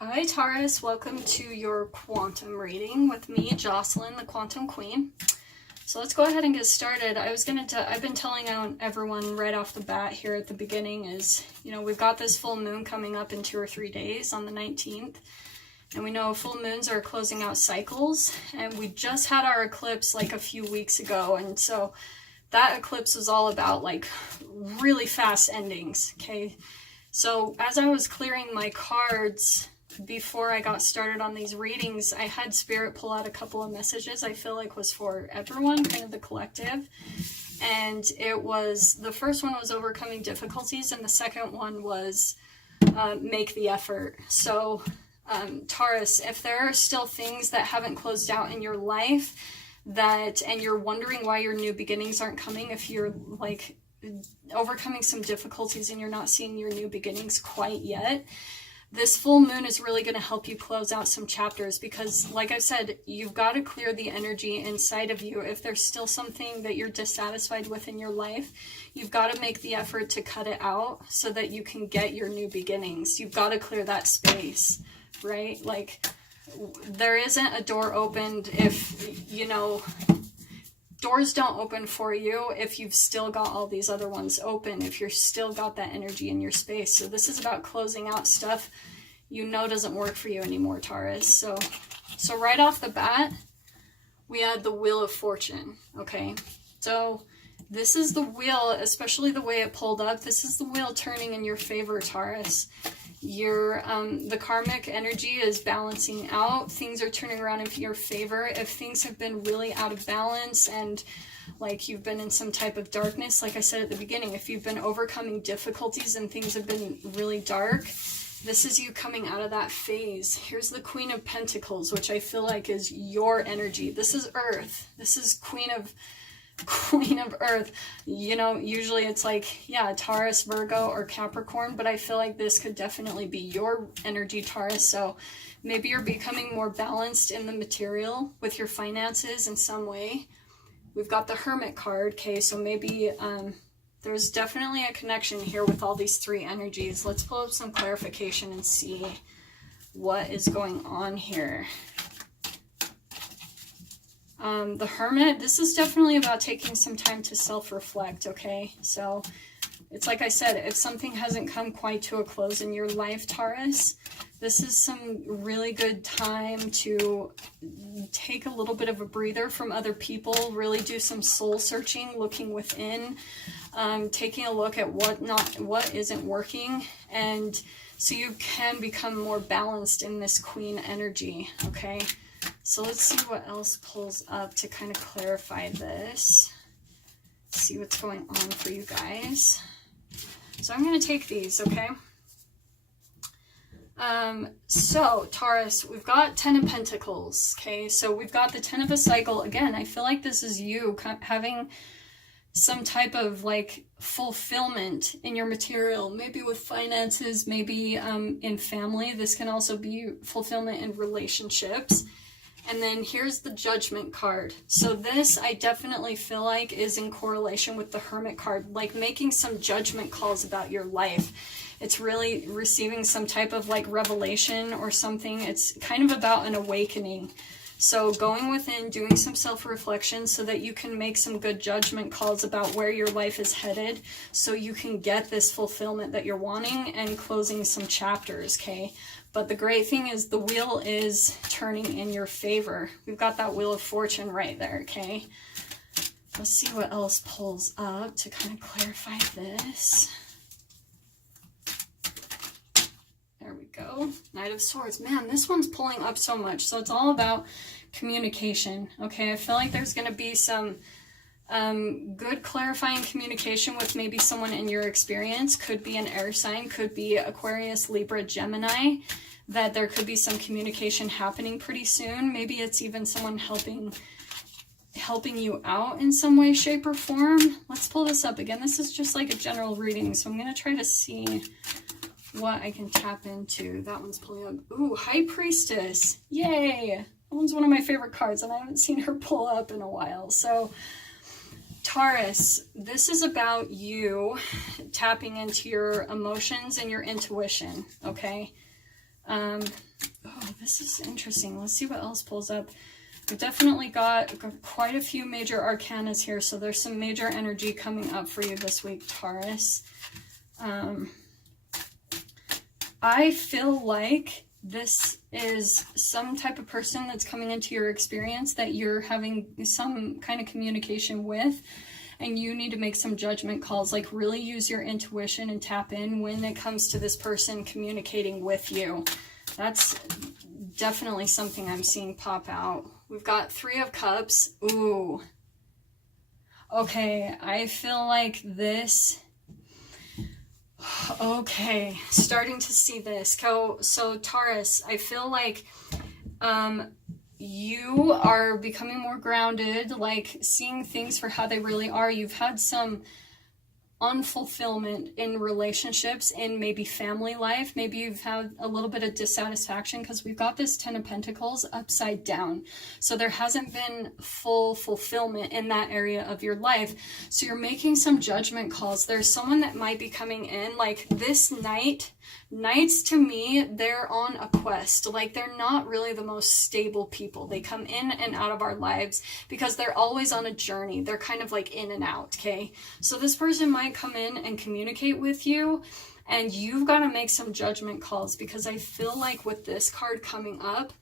Hi Taurus, welcome to your quantum reading with me, Jocelyn, the Quantum Queen. So let's go ahead and get started. I've been telling everyone right off the bat here at the beginning is, we've got this full moon coming up in 2 or 3 days on the 19th. And we know full moons are closing out cycles, and we just had our eclipse like a few weeks ago. And so that eclipse was all about like really fast endings. Okay. So as I was clearing my cards before I got started on these readings, I had Spirit pull out a couple of messages I feel like was for everyone, kind of the collective. And it was, the first one was overcoming difficulties, and the second one was make the effort. So Taurus, if there are still things that haven't closed out in your life and you're wondering why your new beginnings aren't coming, if you're like overcoming some difficulties and you're not seeing your new beginnings quite yet, this full moon is really going to help you close out some chapters, because like I said, you've got to clear the energy inside of you. If there's still something that you're dissatisfied with in your life, you've got to make the effort to cut it out so that you can get your new beginnings. You've got to clear that space, right? Like, there isn't a door opened if, doors don't open for you if you've still got all these other ones open, if you're still got that energy in your space. So this is about closing out stuff doesn't work for you anymore, Taurus. So right off the bat, we had the Wheel of Fortune, okay? So this is the wheel, especially the way it pulled up, this is the wheel turning in your favor, Taurus. The karmic energy is balancing out. Things are turning around in your favor. If things have been really out of balance and like you've been in some type of darkness, like I said at the beginning, if you've been overcoming difficulties and things have been really dark, this is you coming out of that phase. Here's the Queen of Pentacles, which I feel like is your energy. This is Earth. This is Queen of Earth. Usually it's like, yeah, Taurus, Virgo, or Capricorn, but I feel like this could definitely be your energy, Taurus. So maybe you're becoming more balanced in the material with your finances in some way. We've got the Hermit card, okay, so maybe there's definitely a connection here with all these three energies. Let's pull up some clarification and see what is going on here. The Hermit, this is definitely about taking some time to self-reflect, okay? So it's like I said, if something hasn't come quite to a close in your life, Taurus, this is some really good time to take a little bit of a breather from other people, really do some soul searching, looking within, taking a look at what isn't working, and so you can become more balanced in this Queen energy, okay? So let's see what else pulls up to kind of clarify this. See what's going on for you guys. So I'm going to take these, okay? So Taurus, we've got 10 of Pentacles, okay? So we've got the 10 of a cycle. Again, I feel like this is you having some type of like fulfillment in your material, maybe with finances, maybe in family. This can also be fulfillment in relationships. And then here's the Judgment card. So this, I definitely feel like, is in correlation with the Hermit card, like making some judgment calls about your life. It's really receiving some type of like revelation or something. It's kind of about an awakening. So going within, doing some self-reflection so that you can make some good judgment calls about where your life is headed, so you can get this fulfillment that you're wanting and closing some chapters, okay? But the great thing is the wheel is turning in your favor. We've got that Wheel of Fortune right there, okay? Let's see what else pulls up to kind of clarify this. There we go. Knight of Swords. Man, this one's pulling up so much. So it's all about communication, okay? I feel like there's going to be some good clarifying communication with maybe someone in your experience. Could be an air sign, could be Aquarius, Libra, Gemini, that there could be some communication happening pretty soon. Maybe it's even someone helping you out in some way, shape, or form. Let's pull this up again. This is just like a general reading, so I'm going to try to see what I can tap into. That one's pulling up. Ooh, High Priestess. Yay! That one's one of my favorite cards, and I haven't seen her pull up in a while. So Taurus, this is about you tapping into your emotions and your intuition, okay? Oh, this is interesting. Let's see what else pulls up. We've definitely got quite a few major arcanas here, so there's some major energy coming up for you this week, Taurus. I feel like this is some type of person that's coming into your experience that you're having some kind of communication with, and you need to make some judgment calls, like really use your intuition and tap in when it comes to this person communicating with you. That's definitely something I'm seeing pop out. We've got Three of Cups. Ooh. Okay, I feel like this... Okay, starting to see this. So Taurus, I feel like you are becoming more grounded, like seeing things for how they really are. You've had some unfulfillment in relationships, in maybe family life. Maybe you've had a little bit of dissatisfaction because we've got this Ten of Pentacles upside down. So there hasn't been full fulfillment in that area of your life. So you're making some judgment calls. There's someone that might be coming in like this night. Knights, to me, they're on a quest. Like, they're not really the most stable people. They come in and out of our lives because they're always on a journey. They're kind of like in and out, okay? So this person might come in and communicate with you, and you've got to make some judgment calls, because I feel like with this card coming up,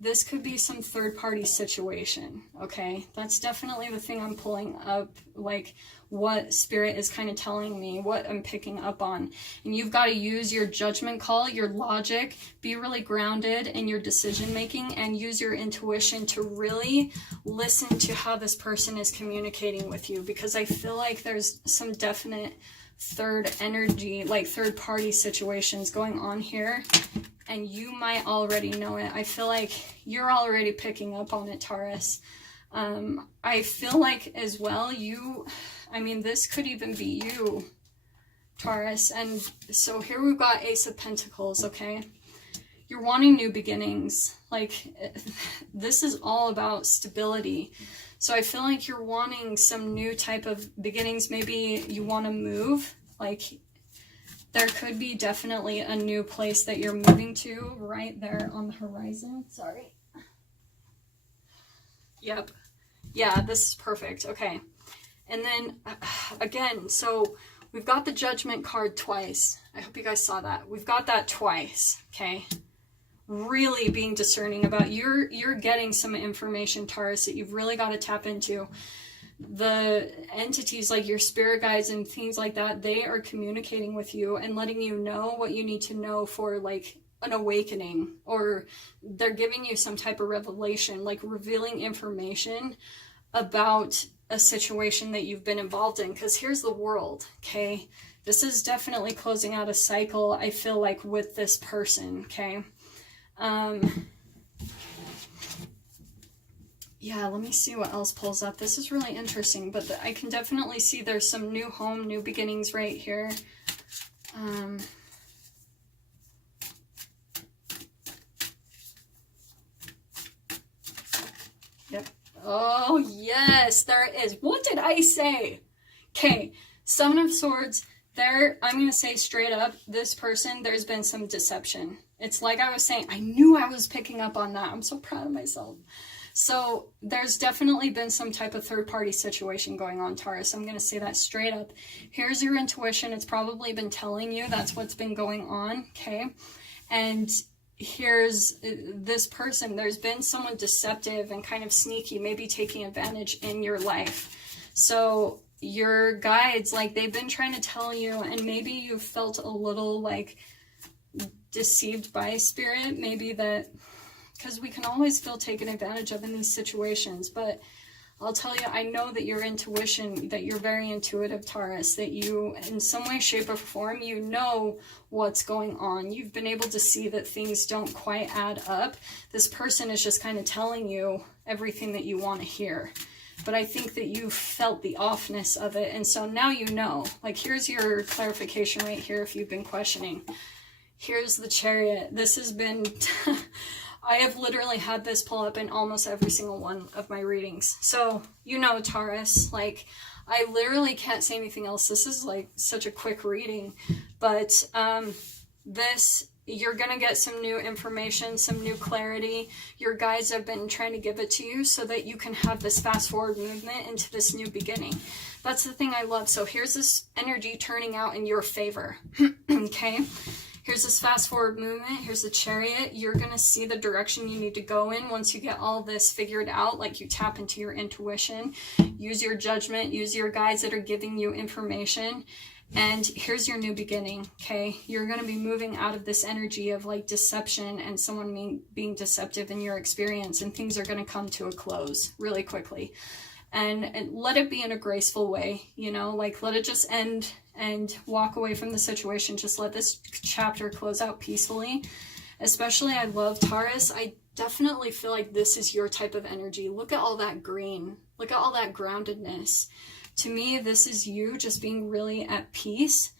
this could be some third-party situation, okay? That's definitely the thing I'm pulling up, like what Spirit is kind of telling me, what I'm picking up on. And you've got to use your judgment call, your logic, be really grounded in your decision-making, and use your intuition to really listen to how this person is communicating with you, because I feel like there's some definite third energy, like third-party situations going on here. And you might already know it. I feel like you're already picking up on it, Taurus. I feel like as well, this could even be you, Taurus. And so here we've got Ace of Pentacles, okay? You're wanting new beginnings. Like, this is all about stability. So I feel like you're wanting some new type of beginnings. Maybe you want to move, like... There could be definitely a new place that you're moving to right there on the horizon. Sorry. Yep. Yeah, this is perfect. Okay. And then, again, so we've got the Judgment card twice. I hope you guys saw that. We've got that twice, okay? Really being discerning about, you're getting some information, Taurus, that you've really got to tap into. The entities like your spirit guides and things like that, they are communicating with you and letting you know what you need to know for like an awakening, or they're giving you some type of revelation, like revealing information about a situation that you've been involved in. Because here's the World, okay? This is definitely closing out a cycle, I feel like, with this person, okay? Yeah, let me see what else pulls up. This is really interesting, but I can definitely see there's some new home, new beginnings right here. Yep. Oh, yes, there is. What did I say? Okay, Seven of Swords. There, I'm going to say straight up, this person, there's been some deception. It's like I was saying, I knew I was picking up on that. I'm so proud of myself. So there's definitely been some type of third-party situation going on, Taurus. I'm going to say that straight up. Here's your intuition. It's probably been telling you that's what's been going on, okay? And here's this person. There's been someone deceptive and kind of sneaky, maybe taking advantage in your life. So your guides, like, they've been trying to tell you, and maybe you felt a little, like, deceived by Spirit, maybe that... because we can always feel taken advantage of in these situations. But I'll tell you, I know that your intuition, that you're very intuitive, Taurus, that you, in some way, shape, or form, you know what's going on. You've been able to see that things don't quite add up. This person is just kind of telling you everything that you want to hear. But I think that you felt the offness of it, and so now you know. Like, here's your clarification right here if you've been questioning. Here's the Chariot. This has been... I have literally had this pull up in almost every single one of my readings. So, you know, Taurus, like, I literally can't say anything else. This is, like, such a quick reading. But this, You're going to get some new information, some new clarity. Your guides have been trying to give it to you so that you can have this fast forward movement into this new beginning. That's the thing I love. So here's this energy turning out in your favor. Okay. Here's this fast forward movement. Here's the Chariot. You're going to see the direction you need to go in once you get all this figured out, like you tap into your intuition, use your judgment, use your guides that are giving you information. And here's your new beginning, okay? You're going to be moving out of this energy of like deception and someone being deceptive in your experience, and things are going to come to a close really quickly. And let it be in a graceful way, you know, like let it just end and walk away from the situation. Just let this chapter close out peacefully. Especially, I love Taurus. I definitely feel like this is your type of energy. Look at all that green. Look at all that groundedness. To me, this is you just being really at peace,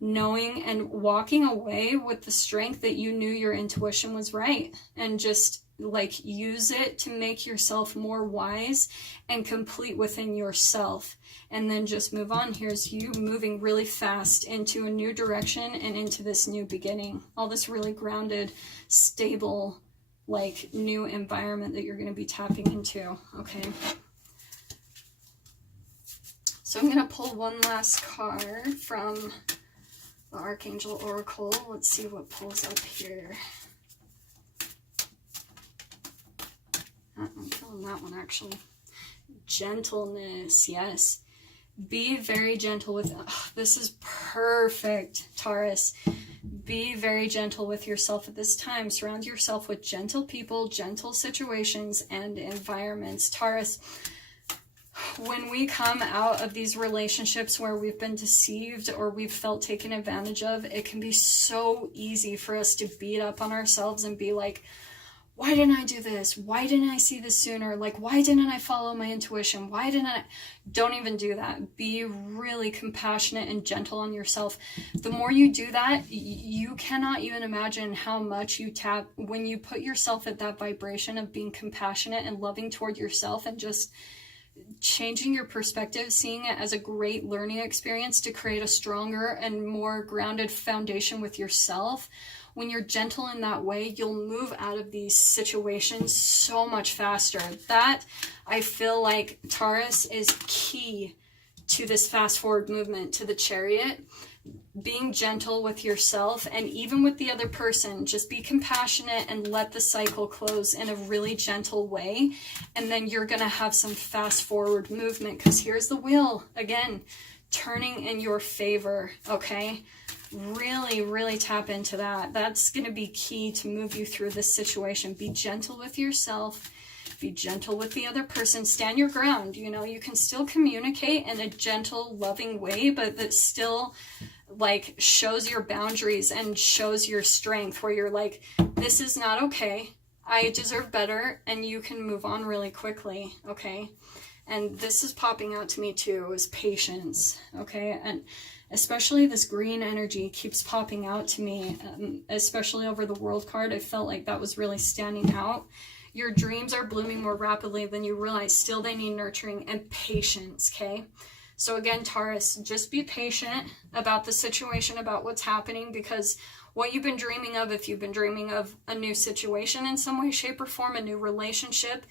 knowing and walking away with the strength that you knew your intuition was right, and just like use it to make yourself more wise and complete within yourself, and then just move on. Here's you moving really fast into a new direction and into this new beginning, all this really grounded, stable, like new environment that you're going to be tapping into. Okay, so I'm going to pull one last card from the Archangel Oracle. Let's see what pulls up here. I'm feeling that one actually. Gentleness, yes. Be very gentle with, this is perfect, Taurus. Be very gentle with yourself at this time. Surround yourself with gentle people, gentle situations, and environments. Taurus, when we come out of these relationships where we've been deceived or we've felt taken advantage of, it can be so easy for us to beat up on ourselves and be like, why didn't I do this? Why didn't I see this sooner? Like, why didn't I follow my intuition? Why didn't I? Don't even do that. Be really compassionate and gentle on yourself. The more you do that, you cannot even imagine how much you tap when you put yourself at that vibration of being compassionate and loving toward yourself, and just changing your perspective, seeing it as a great learning experience to create a stronger and more grounded foundation with yourself. When you're gentle in that way, you'll move out of these situations so much faster. That, I feel like, Taurus, is key to this fast forward movement, to the Chariot. Being gentle with yourself and even with the other person. Just be compassionate and let the cycle close in a really gentle way. And then you're going to have some fast forward movement, because here's the wheel again, turning in your favor. Okay. Really, really tap into that. That's going to be key to move you through this situation. Be gentle with yourself. Be gentle with the other person. Stand your ground. You know, you can still communicate in a gentle, loving way, but that still like shows your boundaries and shows your strength, where you're like, this is not okay. I deserve better. And you can move on really quickly. Okay. And this is popping out to me too, is patience. Okay. And especially this green energy keeps popping out to me, especially over the World card. I felt like that was really standing out. Your dreams are blooming more rapidly than you realize. Still, they need nurturing and patience, okay? So again, Taurus, just be patient about the situation, about what's happening, because what you've been dreaming of, if you've been dreaming of a new situation in some way, shape, or form, a new relationship,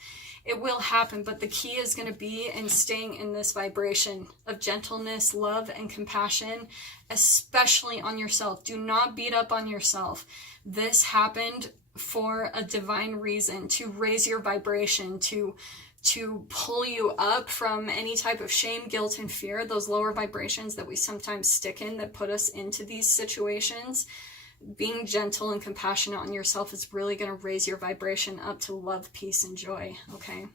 it will happen. But the key is going to be in staying in this vibration of gentleness, love, and compassion, especially on yourself. Do not beat up on yourself. This happened for a divine reason, to raise your vibration, to pull you up from any type of shame, guilt, and fear, those lower vibrations that we sometimes stick in that put us into these situations. Being gentle and compassionate on yourself is really going to raise your vibration up to love, peace, and joy. Okay.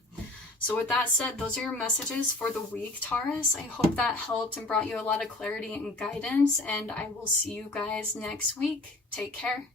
So with that said, those are your messages for the week, Taurus. I hope that helped and brought you a lot of clarity and guidance, and I will see you guys next week. Take care.